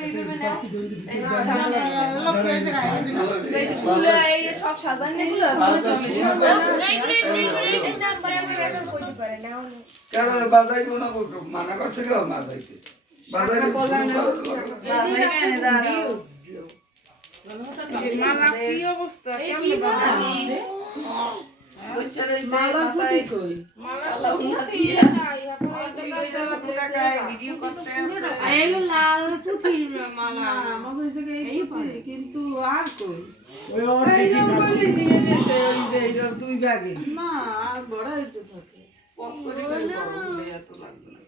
এইভাবে নাও এই যে গুলো এই সব সাজানো গুলো কেন বাজাইবো না মানা করছে কেউ বাজাইতে বাজাইতে মালা কি অবস্থা কিন্তু আর কই দুই ব্যাগে না আর বড়াই তো থাকে এত লাগবে না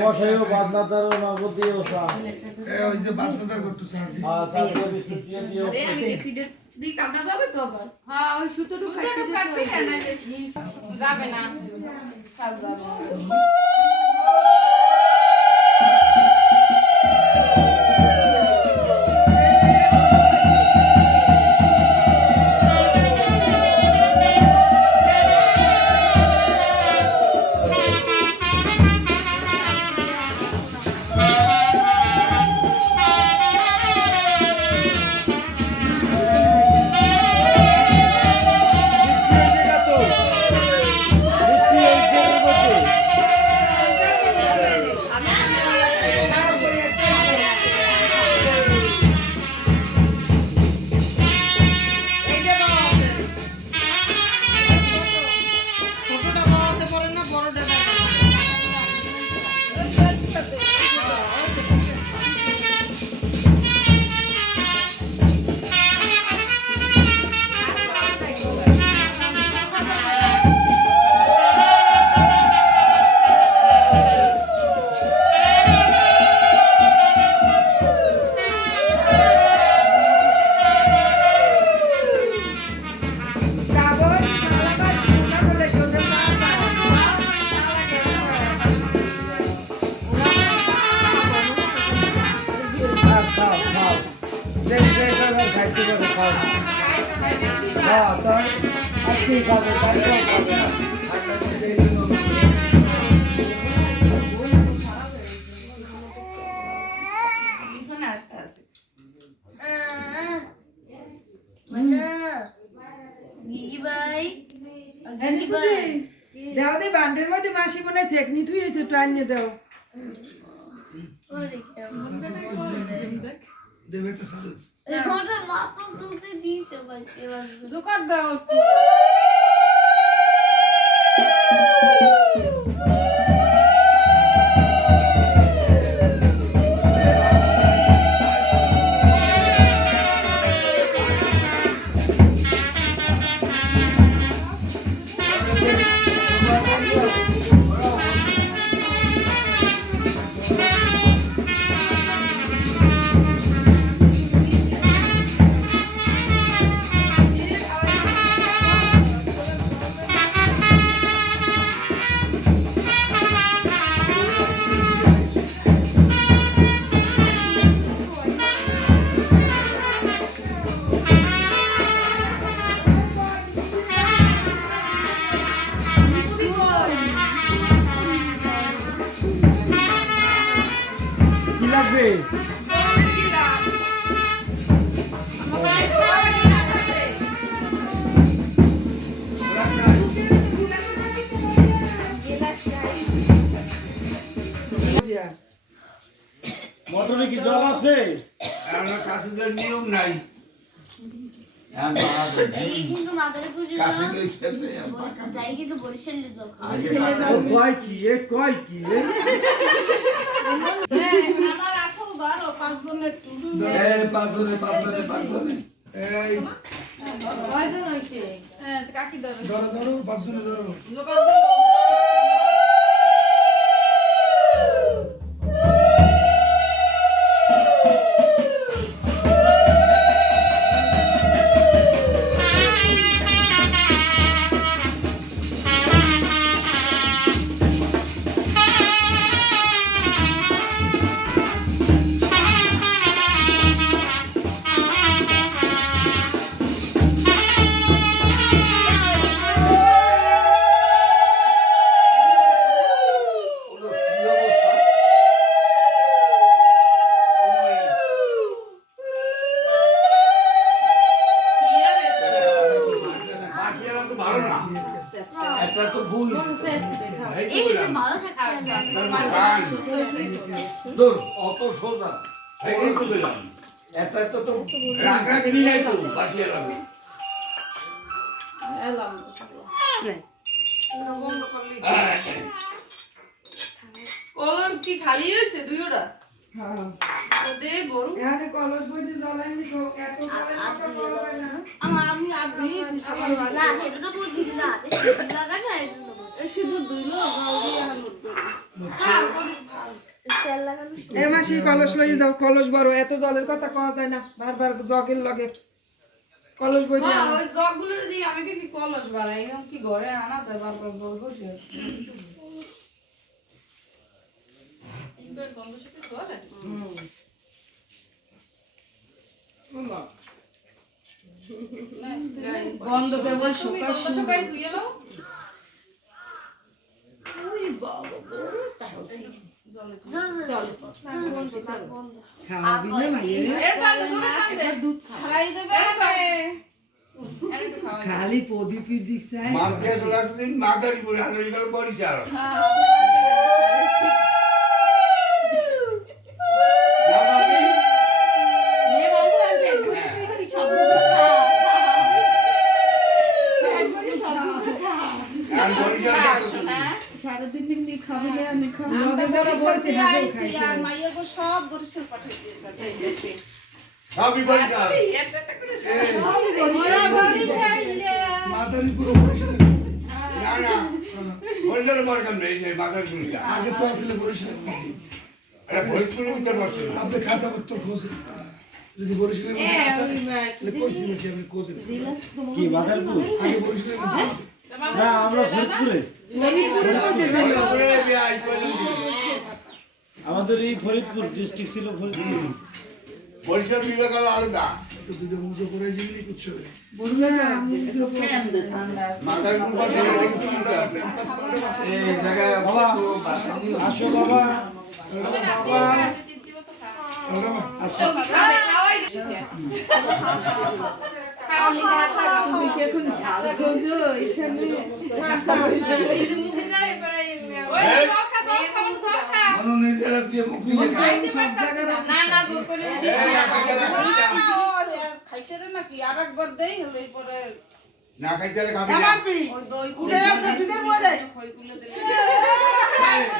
বসাইও বাদনাদারও নগদিও সা ওই যে বাসনাদার করতে সাহায্য সাথে সিটিয়ে দিও আমি এসিডের দিই কাটা যাবে তো আবার হ্যাঁ ওই সুতোটু কাটতে যাবে না খাইতে পারে খাও হ্যাঁ তাই আজকেই খাবে কালকেও খাবে না পিছনে আরেকটা আছে। দেও দে বান্ডের মধ্যে মাসি মনে সেকনি তুই এসে টাইম নিয়ে দাও দেবে একটা সাথে জোকার দাও কি লাগবে মোটরে কি জল আছে আমরা কাশুদের নিয়ম নাই কিন্তু মাদারে পুজো কাশুদের খেয়েছে যাই কিন্তু বরিশালে জল ও কয় কি এ কয় কি এ আমার আসল ধরো 5 জনের টুডু পাঁচজনে এই কয়জন হইছে? হ্যাঁ, কাকি ধরো। ধরো পাঁচজনে ধরো জোকার দাও কি অবস্থা কি আর এত? বাকিরা তো ভালো না একটা তো ভুল এই কিন্তু ভালো থাকতে দূর অত সোজা এই তো দিলাম একটা তো রাগ রাগ নিয়ে যাই তো বাকিরা লাগবে এলাম বন্ধ করলি। কলস কি খালি হয়েছে দুইটা? হ্যাঁ দে বড়। এখানে কলস বইতে জ্বালাইনি তো এত কলস হয় না আমার আমি আদ দিয়েছি সবার না সেটা তো বুঝি না হাতে সিঁদুর লাগা না এর জন্য বলছি। সিঁদুর দিল জল দিয়ে আনুর খাল করি খাল। তেল লাগানো এ মাসি কলস লই যাও কলস বড় এত জলের কথা কওয়া যায় না বারবার জগের লগে কলস বইতে হ্যাঁ, ওই জগগুলোর দিয়ে আমি কি কলস বানাই এরকম কি ঘরে আনা যায় বারবার জল বসে বন্ধ কেবল সকাল সকাল ধুয়ে নাও। খাওয়াবি না মাইয়ে এর টানলে জোরে টানলে। খাই দেবে আর একটু খাওয়াই। খালি প্রদীপ দিছে মাকে তো একদিন মাদারি করে আনন্দ বড়ি চাল আর বড়ি চাল সাড়ে 3 দিন খাবে না আমি খাবো আমরা যারা বলছি হাতে খাই আর মাইয়া গো সব বরিশাল পাঠিয়ে দিয়েছে সবই বড়ি চাল আসলে একটা একটা করে ওরা বরিশাল মাদারি পুরো বরিশাল না না বরিশাল বড় কাম নেই এই মাদারি পুরো আগে তো আসলে বরিশাল আরে ফরিদপুরের ভিতর বসে আপনি খাতা পত্র খোঁজেন যদি বরিশালের মধ্যে তাহলে কইছি নাকি আপনি খোঁজেন কি বাজারপুর আগে বরিশালের মধ্যে না আমরা ফরিদপুরে ফরিদপুরে বিয়াই কইলাম আমাদের এই ফরিদপুর ডিস্ট্রিক্ট ছিল ফরিদপুর বরিশাল বিভাগ হলো আলাদা। একটু দুটো মুজো করে দিবি কুচ্ছো মাথার উপর পাশে কিন্তু উল্টা। এই জায়গায় বাবা আসো বাবা আসো এখন ঝাল গজো এখানে মনো নিজেরা দিয়ে মুক্তি না না জোর করে দিস এই না। খাইতে রে নাকি আরেকবার দেই হলে পরে না খাইতে হলে খাবি না। ওই দই কুড়ে দিদের মধ্যে খইগুলো দিলে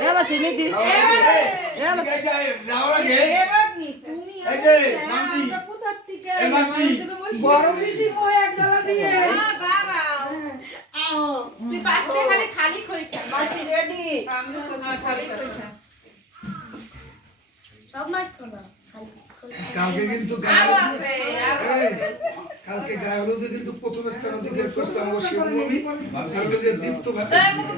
এলা চিনি দি এলা যাও লাগে। এবার নি তুমি এই যে নামটি কোথা থেকে এই নামটি বড় বেশি বই এক গলা দিয়ে দাঁড়াও তুই পাশে খালি খালি খই খা। মাসি রেডি আমি তো খালি খই খা। সব মাত্র না খালি কালকে কিন্তু আরো আছে আরো আছে। কালকে গায়ে হলুদে কিন্তু প্রথম স্থান অধিকার করছে আমার শিবভূমি আর ওই যে দীপ্ত ভাই এই মুখ কি